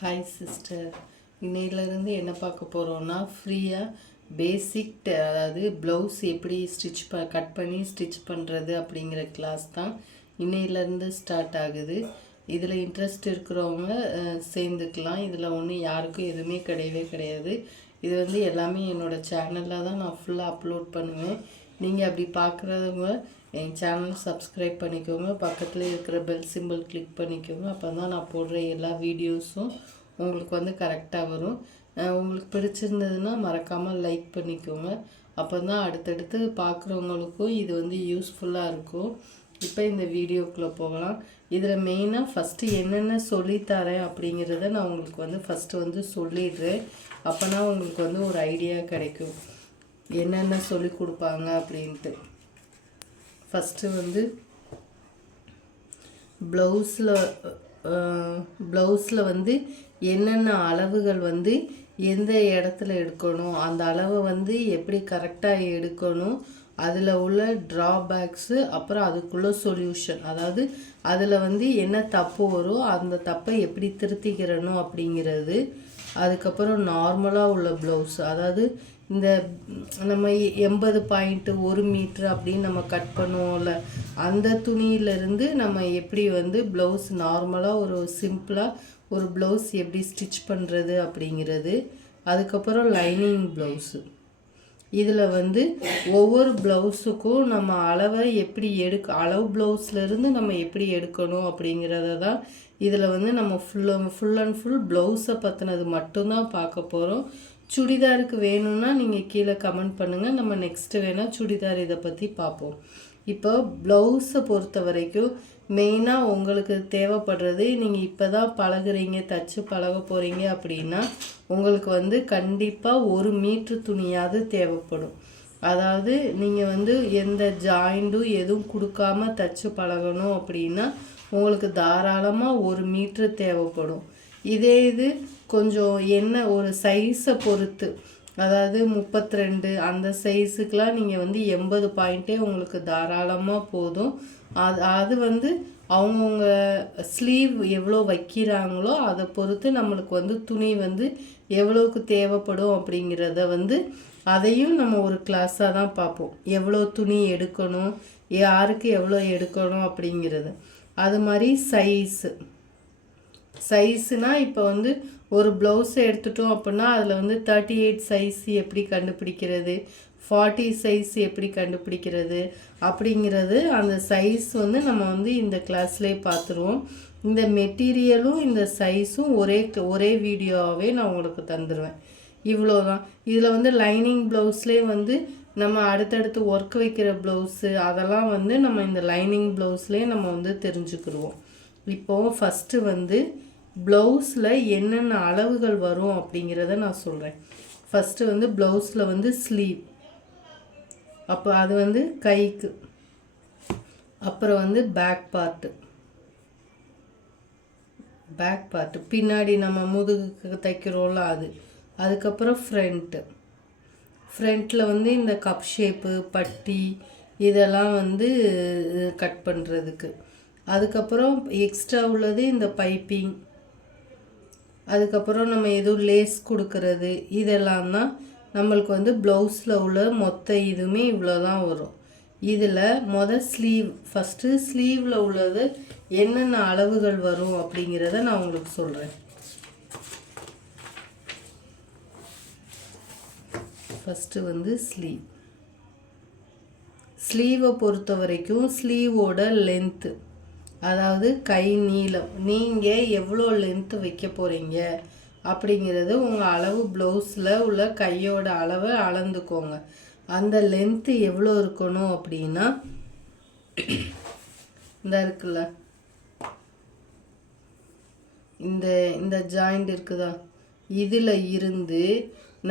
Hi sister, இன்னையிலேருந்து என்ன பார்க்க போகிறோன்னா ஃப்ரீயாக பேசிக் அதாவது ப்ளவுஸ் எப்படி கட் பண்ணி ஸ்டிச் பண்ணுறது அப்படிங்கிற கிளாஸ் தான் இன்னையிலேருந்து ஸ்டார்ட் ஆகுது. இதில் இன்ட்ரெஸ்ட் இருக்கிறவங்க சேர்ந்துக்கலாம். இதில் ஒன்றும் யாருக்கும் எதுவுமே கிடையவே கிடையாது. இது எல்லாமே என்னோடய சேனலில் தான் நான் ஃபுல்லாக அப்லோட் பண்ணுவேன். நீங்கள் அப்படி பார்க்குறவங்க என் சேனல் சப்ஸ்கிரைப் பண்ணிக்கோங்க, பக்கத்தில் இருக்கிற பெல் சிம்பிள் கிளிக் பண்ணிக்கோங்க. அப்போ தான் நான் போடுற எல்லா வீடியோஸும் உங்களுக்கு கரெக்டாக வரும். உங்களுக்கு பிடிச்சிருந்ததுன்னா மறக்காமல் லைக் பண்ணிக்கோங்க. அப்போ தான் அடுத்தடுத்து பார்க்குறவங்களுக்கும் இது யூஸ்ஃபுல்லாக இருக்கும். இப்போ இந்த வீடியோக்குள்ளே போகலாம். இதில் மெயினாக ஃபஸ்ட்டு என்னென்ன சொல்லித்தரேன் அப்படிங்கிறத நான் உங்களுக்கு ஃபஸ்ட்டு சொல்லிடுறேன். அப்போனா உங்களுக்கு ஒரு ஐடியா கிடைக்கும் என்னென்ன சொல்லி கொடுப்பாங்க அப்படின்ட்டு. ஃபஸ்ட்டு ப்ளவுஸில் என்னென்ன அளவுகள் எந்த இடத்துல எடுக்கணும், அந்த அளவை எப்படி கரெக்டாக எடுக்கணும், அதில் உள்ள ட்ராபேக்ஸு, அப்புறம் அதுக்குள்ள சொல்யூஷன், அதாவது அதில் என்ன தப்பு வரும், அந்த தப்பை எப்படி திருத்திக்கிறணும் அப்படிங்கிறது. அதுக்கப்புறம் நார்மலாக உள்ள ப்ளவுஸ், அதாவது இந்த நம்ம 80 பாயிண்ட்டு 1 மீட்ரு அப்படின்னு நம்ம கட் பண்ணுவோம்ல, அந்த துணியிலேருந்து நம்ம எப்படி ப்ளவுஸ் நார்மலாக ஒரு சிம்பிளாக ஒரு ப்ளவுஸ் எப்படி ஸ்டிச் பண்ணுறது அப்படிங்கிறது. அதுக்கப்புறம் லைனிங் ப்ளவுஸு, இதில் ஒவ்வொரு ப்ளவுஸுக்கும் நம்ம அளவை எப்படி அளவு ப்ளவுஸ்லேருந்து நம்ம எப்படி எடுக்கணும் அப்படிங்கிறத தான் இதில் நம்ம ஃபுல் அண்ட் ஃபுல் ப்ளவுஸை பற்றினது மட்டும்தான் பார்க்க போகிறோம். சுடிதாருக்கு வேணும்னா நீங்கள் கீழே கமெண்ட் பண்ணுங்கள், நம்ம நெக்ஸ்ட்டு வேணால் சுடிதார் இதை பற்றி பார்ப்போம். இப்போ ப்ளவுஸை பொறுத்த வரைக்கும் மெயினாக உங்களுக்கு தேவைப்படுறது, நீங்கள் இப்போ தான் பழகுறீங்க, தச்சு பழக போகிறீங்க அப்படின்னா உங்களுக்கு கண்டிப்பாக 1 மீட்ரு துணியாவது தேவைப்படும். அதாவது நீங்கள் எந்த ஜாயிண்ட்டும் எதுவும் கொடுக்காம தச்சு பழகணும் அப்படின்னா உங்களுக்கு தாராளமாக 1 மீட்ரு தேவைப்படும். இதே இது கொஞ்சம் என்ன ஒரு சைஸை பொறுத்து, அதாவது 32 அந்த சைஸுக்கெலாம் நீங்கள் 80 பாயிண்ட்டே உங்களுக்கு தாராளமாக போதும். அது அவங்கவுங்க ஸ்லீவ் எவ்வளோ வைக்கிறாங்களோ அதை பொறுத்து நம்மளுக்கு துணி எவ்வளோக்கு தேவைப்படும் அப்படிங்கிறத அதையும் நம்ம ஒரு கிளாஸாக தான் பார்ப்போம். எவ்வளோ துணி எடுக்கணும், யாருக்கு எவ்வளோ எடுக்கணும் அப்படிங்கிறது. அது மாதிரி சைஸுனால் இப்போ ஒரு ப்ளவுஸை எடுத்துட்டோம் அப்படின்னா அதில் 38 சைஸ் எப்படி கண்டுபிடிக்கிறது, 40 சைஸ் எப்படி கண்டுபிடிக்கிறது அப்படிங்கிறது, அந்த சைஸ் நம்ம இந்த கிளாஸ்லேயே பார்த்துருவோம். இந்த மெட்டீரியலும் இந்த சைஸும் ஒரே வீடியோவாகவே நான் உங்களுக்கு தந்துடுவேன். இவ்வளோதான். இதில் லைனிங் ப்ளவுஸ்லேயே நம்ம அடுத்தடுத்து ஒர்க் வைக்கிற ப்ளவுஸு அதெல்லாம் நம்ம இந்த லைனிங் ப்ளவுஸ்லேயே நம்ம தெரிஞ்சுக்கிடுவோம். இப்போது ஃபஸ்ட்டு ப்ளவுஸில் என்னென்ன அளவுகள் வரும் அப்படிங்கிறத நான் சொல்கிறேன். ஃபஸ்ட்டு ப்ளவுஸில் ஸ்லீவ், அப்போ அது கைக்கு, அப்புறம் பேக் பார்ட்டு பின்னாடி நம்ம முதுகுக்கு தைக்கிறோம்ல அது. அதுக்கப்புறம் ஃப்ரண்ட்டில் இந்த கப் ஷேப்பு பட்டி இதெல்லாம் கட் பண்ணுறதுக்கு. அதுக்கப்புறம் எக்ஸ்ட்ரா உள்ளது இந்த பைப்பிங், அதுக்கப்புறம் நம்ம எதுவும் லேஸ் கொடுக்கறது, இதெல்லாம் தான் நம்மளுக்கு ப்ளவுஸில் உள்ள மொத்த இதுவுமே இவ்வளோ தான் வரும். இதில் ஃபஸ்ட்டு ஸ்லீவில் உள்ளது என்னென்ன அளவுகள் வரும் அப்படிங்கிறத நான் உங்களுக்கு சொல்கிறேன். ஃபஸ்ட்டு ஸ்லீவை பொறுத்த வரைக்கும் ஸ்லீவோட லென்த்து, அதாவது கை நீளம், நீங்கள் எவ்வளோ லென்த்து வைக்க போகிறீங்க அப்படிங்கிறது உங்கள் அளவு ப்ளவுஸில் உள்ள கையோட அளவை அளந்துக்கோங்க. அந்த லென்த்து எவ்வளோ இருக்கணும் அப்படின்னா இந்த இருக்குல்ல, இந்த ஜாயிண்ட் இருக்குதா, இதில் இருந்து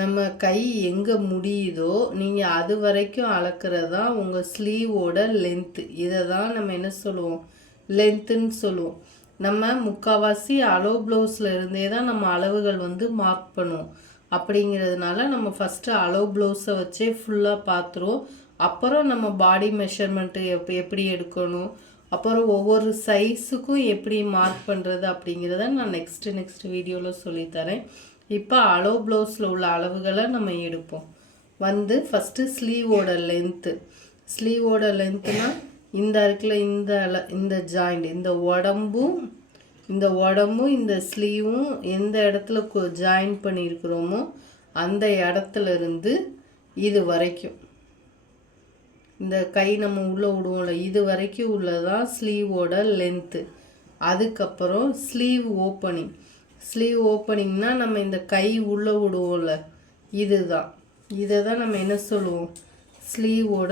நம்ம கை எங்கே முடியுதோ நீங்கள் அது வரைக்கும் அளக்கிறதா உங்கள் ஸ்லீவோட லென்த்து. இதை தான் நம்ம என்ன சொல்லுவோம், லென்த்துன்னு சொல்லுவோம். நம்ம முக்கால்வாசி அளவு ப்ளவுஸில் இருந்தே தான் நம்ம அளவுகள் மார்க் பண்ணுவோம். அப்படிங்கிறதுனால நம்ம ஃபஸ்ட்டு அளவு ப்ளவுஸை வச்சே ஃபுல்லாக பார்த்துருவோம். அப்புறம் நம்ம பாடி மெஷர்மெண்ட்டு எப்படி எடுக்கணும், அப்புறம் ஒவ்வொரு சைஸுக்கும் எப்படி மார்க் பண்ணுறது அப்படிங்கிறத நான் நெக்ஸ்ட் வீடியோவில் சொல்லித்தரேன். இப்போ அலோ ப்ளவுஸில் உள்ள அளவுகளை நம்ம எடுப்போம். வந்து ஃபஸ்ட்டு ஸ்லீவோட லென்த்துனா இந்த இருக்குல்ல, இந்த ஜாயிண்ட், இந்த உடம்பும் இந்த ஸ்லீவும் எந்த இடத்துல ஜாயின் பண்ணியிருக்கிறோமோ அந்த இடத்துல இருந்து இது வரைக்கும், இந்த கை நம்ம உள்ளே விடுவோம்ல, இது வரைக்கும் உள்ளதான் ஸ்லீவோட லென்த்து. அதுக்கப்புறம் ஸ்லீவ் ஓப்பனிங்னா நம்ம இந்த கை உள்ளே விடுவோம்ல, இதை தான் நம்ம என்ன சொல்லுவோம், ஸ்லீவோட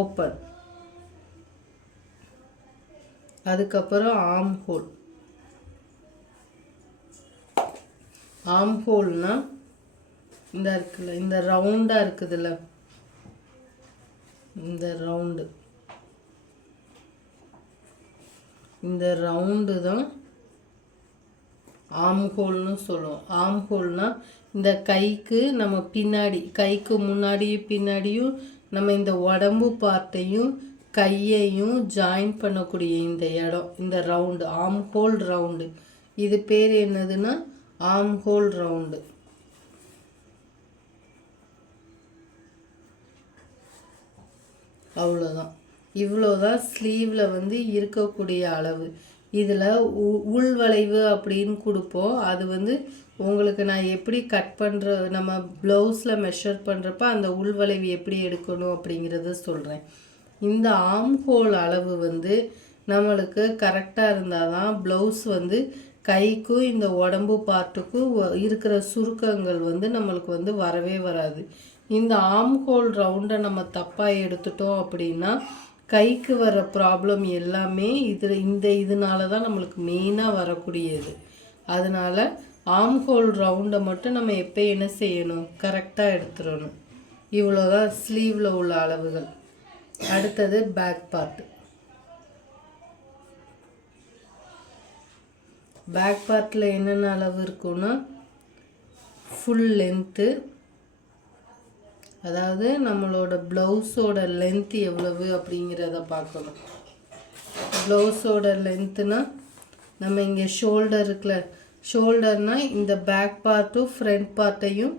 ஓப்பன். அதுக்கப்புறம் ஆம் ஹோல்னா இந்த இருக்குல்ல, இந்த ரவுண்டாக இருக்குதுல்ல, இந்த ரவுண்டு தான் ஆம் ஹோல்னு சொல்லுவோம். ஆம் ஹோல்னா இந்த கைக்கு நம்ம கைக்கு முன்னாடியும் பின்னாடியும் நம்ம இந்த உடம்பு பார்ட்டையும் கையையும் ஜாயின் பண்ணக்கூடிய இந்த இடம், இந்த ரவுண்டு, ஆம் ஹோல் ரவுண்டு. இது பேர் என்னதுன்னா ஆம் ஹோல் ரவுண்டு. அவ்வளோதான். இவ்வளோதான் ஸ்லீவில் வந்து இருக்கக்கூடிய அளவு. இதில் உள்வளைவு அப்படின்னு கொடுப்போம். அது வந்து உங்களுக்கு நான் எப்படி கட் பண்ணுற, நம்ம ப்ளவுஸில் மெஷர் பண்ணுறப்ப அந்த உள்வளைவு எப்படி எடுக்கணும் அப்படிங்கிறத சொல்கிறேன். இந்த ஆம் ஹோல் அளவு வந்து நம்மளுக்கு கரெக்டாக இருந்தால் தான் ப்ளவுஸ் வந்து கைக்கும் இந்த உடம்பு பார்ட்டுக்கும் இருக்கிற சுருக்கங்கள் வந்து நம்மளுக்கு வந்து வரவே வராது. இந்த ஆம் ஹோல் ரவுண்டை நம்ம தப்பாக எடுத்துட்டோம் அப்படின்னா கைக்கு வர ப்ராப்ளம் எல்லாமே இதனால தான் நம்மளுக்கு மெயினாக வரக்கூடியது. அதனால் ஆம் ஹோல் ரவுண்டை மட்டும் நம்ம எப்போ என்ன செய்யணும், கரெக்டாக எடுத்துடணும். இவ்வளோதான் ஸ்லீவில் உள்ள அளவுகள். அடுத்தது பேக் பார்ட்டில் என்னென்ன அளவு இருக்குன்னா ஃபுல் லென்த்து, அதாவது நம்மளோட ப்ளவுஸோட லென்த் எவ்வளவு அப்படிங்கிறத பார்க்கணும். ப்ளவுஸோட லென்த்துனா நம்ம இங்கே ஷோல்டர் இருக்குல்ல, ஷோல்டர்னால் இந்த பேக் பார்ட்டும் ஃப்ரண்ட் பார்ட்டையும்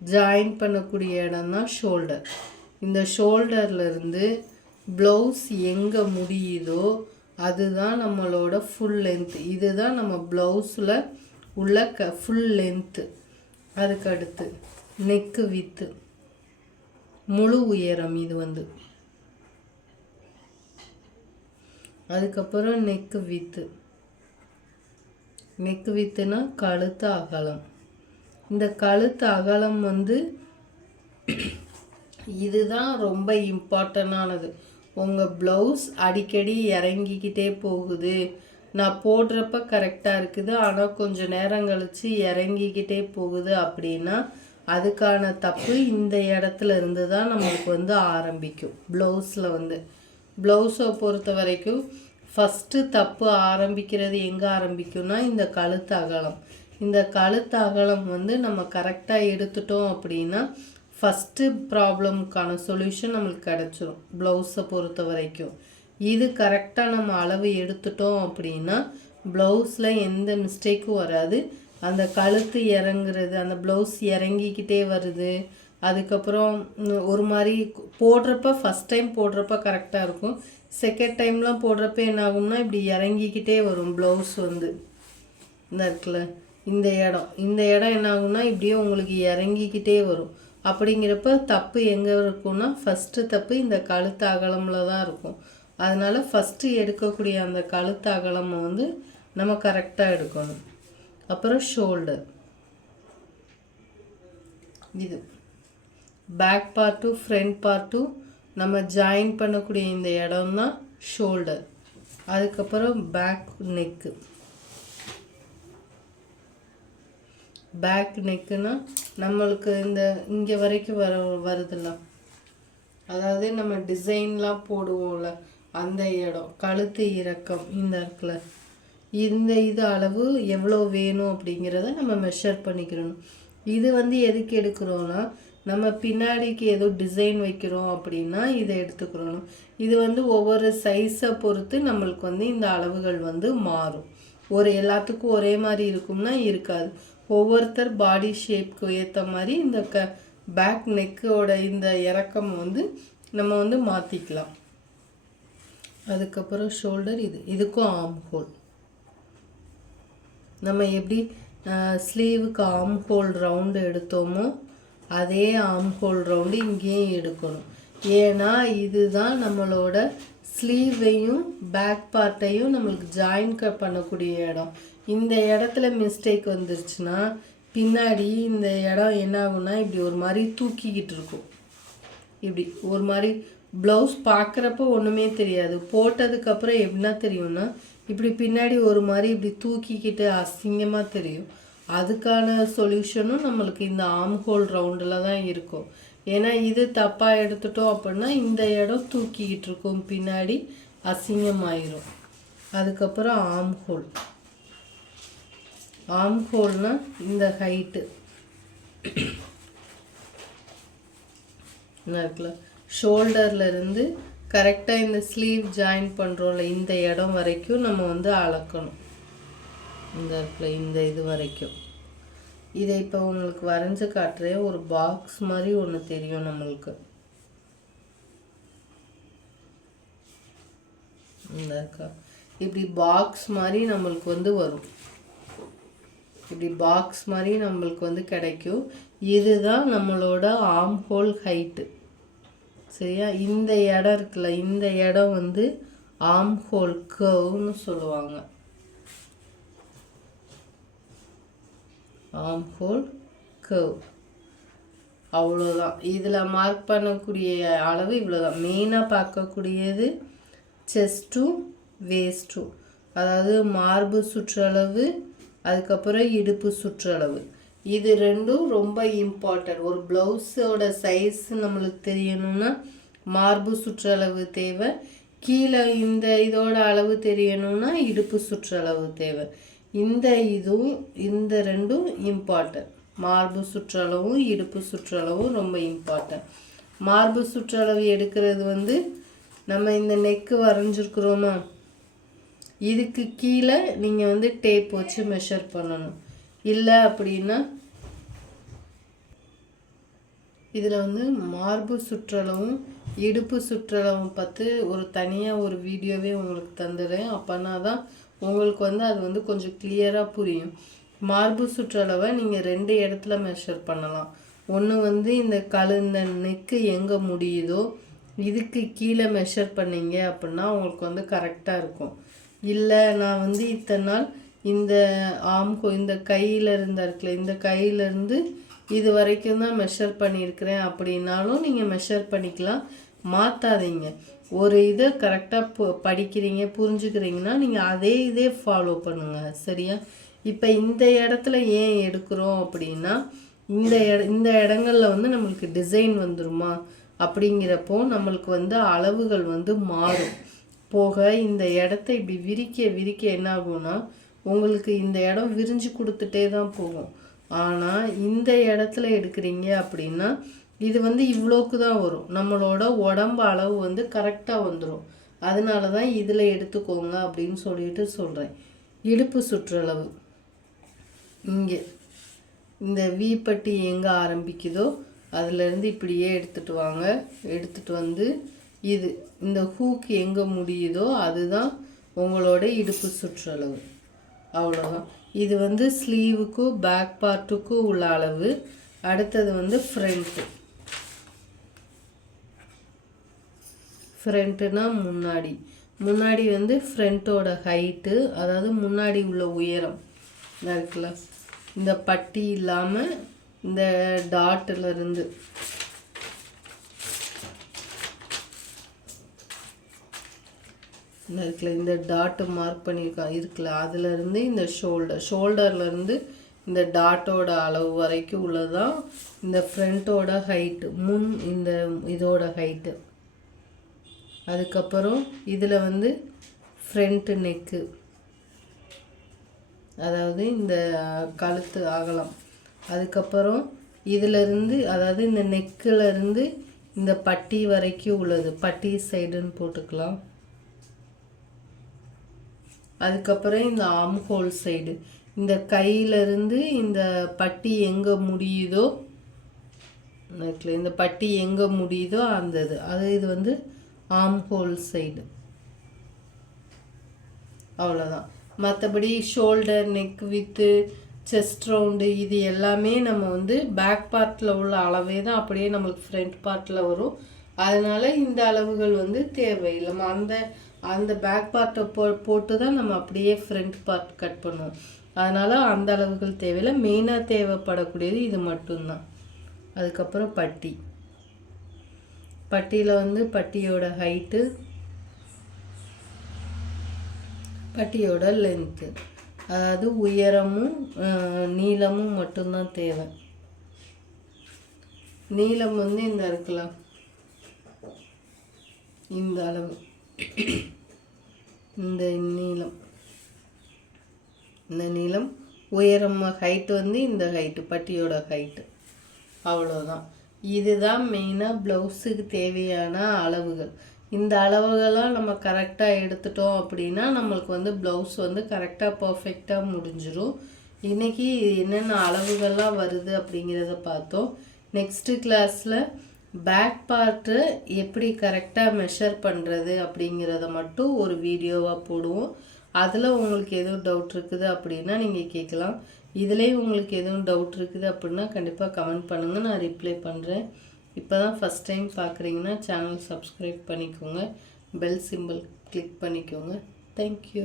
ஜாயின் பண்ணக்கூடிய இடம் தான் ஷோல்டர். இந்த ஷோல்டர்லேருந்து ப்ளவுஸ் எங்கே முடியுதோ அதுதான் நம்மளோட ஃபுல் லென்த்து. இதுதான் நம்ம ப்ளவுஸில் உள்ள ஃபுல் லென்த்து. அதுக்கடுத்து நெக்கு வித்து, முழு உயரம் இது வந்து. அதுக்கப்புறம் நெக்கு வித்துனா கழுத்து அகலம். இந்த கழுத்து அகலம் வந்து இதுதான் ரொம்ப இம்பார்ட்டண்டானது. உங்கள் ப்ளவுஸ் அடிக்கடி இறங்கிக்கிட்டே போகுது, நான் போடுறப்ப கரெக்டாக இருக்குது ஆனால் கொஞ்சம் நேரம் கழித்து இறங்கிக்கிட்டே போகுது அப்படின்னா அதுக்கான தப்பு இந்த இடத்துல இருந்து தான் நம்மளுக்கு வந்து ஆரம்பிக்கும். ப்ளவுஸில் வந்து ப்ளவுஸை பொறுத்த வரைக்கும் ஃபஸ்ட்டு தப்பு ஆரம்பிக்கிறது எங்கே ஆரம்பிக்கும்னா இந்த கழுத்து அகலம். இந்த கழுத்து அகலம் வந்து நம்ம கரெக்டாக எடுத்துட்டோம் அப்படின்னா ஃபஸ்ட்டு ப்ராப்ளமுக்கான சொல்யூஷன் நம்மளுக்கு கிடச்சிரும். ப்ளவுஸை பொறுத்த வரைக்கும் இது கரெக்டாக நம்ம அளவு எடுத்துட்டோம் அப்படின்னா ப்ளவுஸில் எந்த மிஸ்டேக்கும் வராது. அந்த கழுத்து இறங்குறது, அந்த ப்ளவுஸ் இறங்கிக்கிட்டே வருது, அதுக்கப்புறம் ஒரு மாதிரி போடுறப்ப ஃபஸ்ட் டைம் போடுறப்ப கரெக்டாக இருக்கும், செகண்ட் டைம்லாம் போடுறப்ப என்ன ஆகும்னா இப்படி இறங்கிக்கிட்டே வரும் ப்ளவுஸ் வந்து. இந்த இருக்குல்ல இந்த இடம் என்ன ஆகும்னா இப்படியே உங்களுக்கு இறங்கிக்கிட்டே வரும். அப்படிங்கிறப்ப தப்பு எங்கே இருக்கும்னா ஃபஸ்ட்டு தப்பு இந்த கழுத்து அகலமில் தான் இருக்கும். அதனால் ஃபஸ்ட்டு எடுக்கக்கூடிய அந்த கழுத்து அகலம் வந்து நம்ம கரெக்டாக எடுக்கணும். அப்புறம் ஷோல்டர், இது பேக் பார்ட்டும் ஃப்ரண்ட் பார்ட்டும் நம்ம ஜாயின் பண்ணக்கூடிய இந்த இடம் தான் ஷோல்டர். அதுக்கப்புறம் பேக் நெக்குனா நம்மளுக்கு இந்த இங்கே வரைக்கும் வருதுல்ல, அதாவது நம்ம டிசைன்லாம் போடுவோம்ல அந்த இடம், கழுத்து இறக்கம் இந்த இருக்குல்ல, இது அளவு எவ்வளோ வேணும் அப்படிங்கிறத நம்ம மெஷர் பண்ணிக்கிறணும். இது வந்து எதுக்கு எடுக்கிறோன்னா நம்ம பின்னாடிக்கு ஏதோ டிசைன் வைக்கிறோம் அப்படின்னா இதை எடுத்துக்கிறோம். இது வந்து ஒவ்வொரு சைஸை பொறுத்து நம்மளுக்கு வந்து இந்த அளவுகள் வந்து மாறும். எல்லாத்துக்கும் ஒரே மாதிரி இருக்கும்னா இருக்காது. ஒவ்வொருத்தர் பாடி ஷேப்க்கு ஏற்ற மாதிரி இந்த பேக் நெக்கோட இந்த இறக்கம் வந்து நம்ம வந்து மாற்றிக்கலாம். அதுக்கப்புறம் ஷோல்டர், இதுக்கும் ஆர்ம் ஹோல். நம்ம எப்படி ஸ்லீவுக்கு ஆர்ம் ஹோல் ரவுண்டு எடுத்தோமோ அதே ஆர்ம் ஹோல் ரவுண்டு இங்கேயும் எடுக்கணும். ஏன்னா இதுதான் நம்மளோட ஸ்லீவையும் பேக் பார்ட்டையும் நம்மளுக்கு ஜாயின் பண்ணக்கூடிய இடம். இந்த இடத்துல மிஸ்டேக் வந்துருச்சுன்னா பின்னாடி இந்த இடம் என்ன ஆகும்னா இப்படி ஒரு மாதிரி தூக்கிக்கிட்டு இருக்கும். இப்படி ஒரு மாதிரி ப்ளவுஸ் பார்க்குறப்ப ஒன்றுமே தெரியாது, போட்டதுக்கப்புறம் எப்படின்னா தெரியும்னா இப்படி பின்னாடி ஒரு மாதிரி இப்படி தூக்கிக்கிட்டு அசிங்கமாக தெரியும். அதுக்கான சொல்யூஷனும் நம்மளுக்கு இந்த ஆர்ம் ஹோல் ரவுண்டில் தான் இருக்கும். ஏன்னா இது தப்பாக எடுத்துட்டோம் அப்படின்னா இந்த இடம் தூக்கிக்கிட்டு இருக்கும், பின்னாடி அசிங்கமாயிரும். அதுக்கப்புறம் ஆர்ம் ஹோல். ஆர்ம் ஹோல்னால் இந்த ஹைட்டு என்ன இருக்குல்ல, ஷோல்டர்லேருந்து கரெக்டாக இந்த ஸ்லீவ் ஜாயின் பண்ணுறோம்ல இந்த இடம் வரைக்கும் நம்ம வந்து அளக்கணும். இந்த இடத்துல இந்த இது வரைக்கும். இதை இப்போ உங்களுக்கு வரைஞ்சி காட்டுறேன். ஒரு பாக்ஸ் மாதிரி ஒன்று தெரியும் நம்மளுக்கு. இந்த இருக்கா, இப்படி பாக்ஸ் மாதிரி நம்மளுக்கு வந்து வரும். இப்படி பாக்ஸ் மாதிரி நம்மளுக்கு வந்து கிடைக்கும். இதுதான் நம்மளோட ஆர்ம் ஹோல் ஹைட்டு. சரியா? இந்த இடம் இருக்குல்ல, இந்த இடம் வந்து ஆர்ம் ஹோல் கர்வ்னு சொல்லுவாங்க. Arm whole curve. அவ்வளோதான். இதில் மார்க் பண்ணக்கூடிய அளவு இவ்வளோதான். மெயினாக பார்க்கக்கூடியது செஸ்ட்டும் வேஸ்ட்டும், அதாவது மார்பு சுற்றளவு, அதுக்கப்புறம் இடுப்பு சுற்றளவு. இது ரெண்டும் ரொம்ப இம்பார்ட்டன்ட். ஒரு ப்ளவுஸோட சைஸ் நம்மளுக்கு தெரியணும்னா மார்பு சுற்றளவு தேவை, கீழே இந்த இதோட அளவு தெரியணும்னா இடுப்பு சுற்றளவு தேவை. இந்த ரெண்டும் இம்பார்ட்டன்ட். மார்பு சுற்றளவும் இடுப்பு சுற்றளவும் ரொம்ப இம்பார்ட்டன்ட். மார்பு சுற்றளவு எடுக்கிறது வந்து நம்ம இந்த நெக்கு வரைஞ்சிருக்கிறோமா, இதுக்கு கீழே நீங்கள் வந்து டேப் வச்சு மெஷர் பண்ணணும். இல்லை அப்படின்னா இதில் வந்து மார்பு சுற்றளவும் இடுப்பு சுற்றளவும் பார்த்து தனியாக ஒரு வீடியோவே உங்களுக்கு தந்துடுறேன். அப்போனா தான் உங்களுக்கு வந்து அது வந்து கொஞ்சம் கிளியராக புரியும். மார்பு சுற்றளவை நீங்கள் 2 இடத்துல மெஷர் பண்ணலாம். ஒன்று வந்து இந்த நெக்கு எங்கே முடியுதோ இதுக்கு கீழே மெஷர் பண்ணிங்க அப்படின்னா உங்களுக்கு வந்து கரெக்டாக இருக்கும். இல்லை நான் வந்து இத்தனை நாள் இந்த இந்த கையில் இருக்குல்ல, இந்த கையிலேருந்து இது வரைக்கும் தான் மெஷர் பண்ணியிருக்கிறேன் அப்படின்னாலும் நீங்கள் மெஷர் பண்ணிக்கலாம். மாற்றாதீங்க. ஒரு இதை கரெக்டாக படிக்கிறீங்க, புரிஞ்சுக்கிறீங்கன்னா நீங்கள் அதே இதே ஃபாலோ பண்ணுங்கள். சரியா? இப்போ இந்த இடத்துல ஏன் எடுக்கிறோம் அப்படின்னா இந்த இடங்களில் வந்து நம்மளுக்கு டிசைன் வந்துருமா அப்படிங்கிறப்போ நம்மளுக்கு வந்து அளவுகள் வந்து மாறும். போக இந்த இடத்த இப்படி விரிக்க என்ன ஆகும்னா உங்களுக்கு இந்த இடம் விரிஞ்சு கொடுத்துட்டே தான் போகும். ஆனால் இந்த இடத்துல எடுக்கிறீங்க அப்படின்னா இது வந்து இவ்வளோக்கு தான் வரும். நம்மளோட உடம்பு அளவு வந்து கரெக்டாக வந்துடும். அதனால தான் இதில் எடுத்துக்கோங்க அப்படின்னு சொல்லிட்டு சொல்கிறேன். இடுப்பு சுற்றளவு இங்கே இந்த வீப்பட்டி எங்கே ஆரம்பிக்குதோ அதுலேருந்து இப்படியே எடுத்துகிட்டு வாங்க. எடுத்துகிட்டு வந்து இந்த ஹூக்கு எங்கே முடியுதோ அதுதான் உங்களோட இடுப்பு சுற்றளவு. அவ்வளோதான். இது வந்து ஸ்லீவுக்கும் பேக் பார்ட்டுக்கும் உள்ள அளவு. அடுத்தது வந்து ஃப்ரண்ட்டுனா முன்னாடி வந்து ஃப்ரண்ட்டோட ஹைட்டு, அதாவது முன்னாடி உள்ள உயரம் இருக்குல்ல, இந்த பட்டி இல்லாமல் இந்த டாட்டிலிருந்து இருக்குல்ல, இந்த டாட்டு மார்க் பண்ணியிருக்கா இருக்குல்ல, அதுலேருந்து இந்த ஷோல்டர்லேருந்து இந்த டாட்டோட அளவு வரைக்கும் உள்ளதான் இந்த ஃப்ரண்ட்டோட ஹைட்டு, இந்த இதோட ஹைட்டு. அதுக்கப்புறம் இதில் வந்து ஃப்ரண்ட் நெக்கு, அதாவது இந்த கழுத்து அகலம். அதுக்கப்புறம் இதிலிருந்து அதாவது இந்த நெக்கிலிருந்து இந்த பட்டி வரைக்கும் உள்ளது பட்டி சைடுன்னு போட்டுக்கலாம். அதுக்கப்புறம் இந்த ஆர்ம் ஹோல் சைடு இந்த கையிலிருந்து இந்த பட்டி எங்கே முடியுதோ இந்த பட்டி எங்கே முடியுதோ அந்த இது வந்து ஆர்ம் ஹோல் சைடு. அவ்வளோதான். மற்றபடி shoulder neck with chest round இது எல்லாமே நம்ம வந்து பேக் பார்ட்டில் உள்ள அளவே தான் அப்படியே நம்மளுக்கு ஃப்ரண்ட் பார்ட்டில் வரும். அதனால் இந்த அளவுகள் வந்து தேவையில்லை. நம்ம அந்த பேக் பார்ட்டை போட்டு தான் நம்ம அப்படியே ஃப்ரண்ட் பார்ட் கட் பண்ணுவோம். அதனால் அந்த அளவுகள் தேவையில்லை. மெயினாக தேவைப்படக்கூடியது இது மட்டும்தான். அதுக்கப்புறம் பட்டியில் வந்து பட்டியோட ஹைட்டு, பட்டியோட லென்த்து, அதாவது உயரமும் நீளமும் மட்டும்தான் தேவை. நீளம் வந்து இந்த இருக்கலாம் இந்த அளவு, இந்த நீளம் உயரம் ஹைட்டு வந்து இந்த ஹைட்டு பட்டியோட ஹைட்டு. அவ்வளோதான். இதுதான் மெயினாக ப்ளவுஸுக்கு தேவையான அளவுகள். இந்த அளவுகள்லாம் நம்ம கரெக்டாக எடுத்துட்டோம் அப்படின்னா நம்மளுக்கு வந்து ப்ளவுஸ் வந்து கரெக்டாக பர்ஃபெக்டாக முடிஞ்சிடும். இன்றைக்கி என்னென்ன அளவுகள்லாம் வருது அப்படிங்கிறத பார்த்தோம். நெக்ஸ்ட்டு கிளாஸில் பேக் பார்ட்டு எப்படி கரெக்டாக மெஷர் பண்ணுறது அப்படிங்கிறத மட்டும் ஒரு வீடியோவாக போடுவோம். அதில் உங்களுக்கு எதுவும் டவுட் இருக்குது அப்படின்னா நீங்கள் கேட்கலாம். இதிலே உங்களுக்கு எதுவும் டவுட் இருக்குது அப்படின்னா கண்டிப்பாக கமெண்ட் பண்ணுங்கள், நான் ரிப்ளை பண்ணுறேன். இப்போ தான் ஃபஸ்ட் டைம் பார்க்குறீங்கன்னா சேனல் சப்ஸ்கிரைப் பண்ணிக்கோங்க, பெல் சிம்பிள் கிளிக் பண்ணிக்கோங்க. தேங்க்யூ.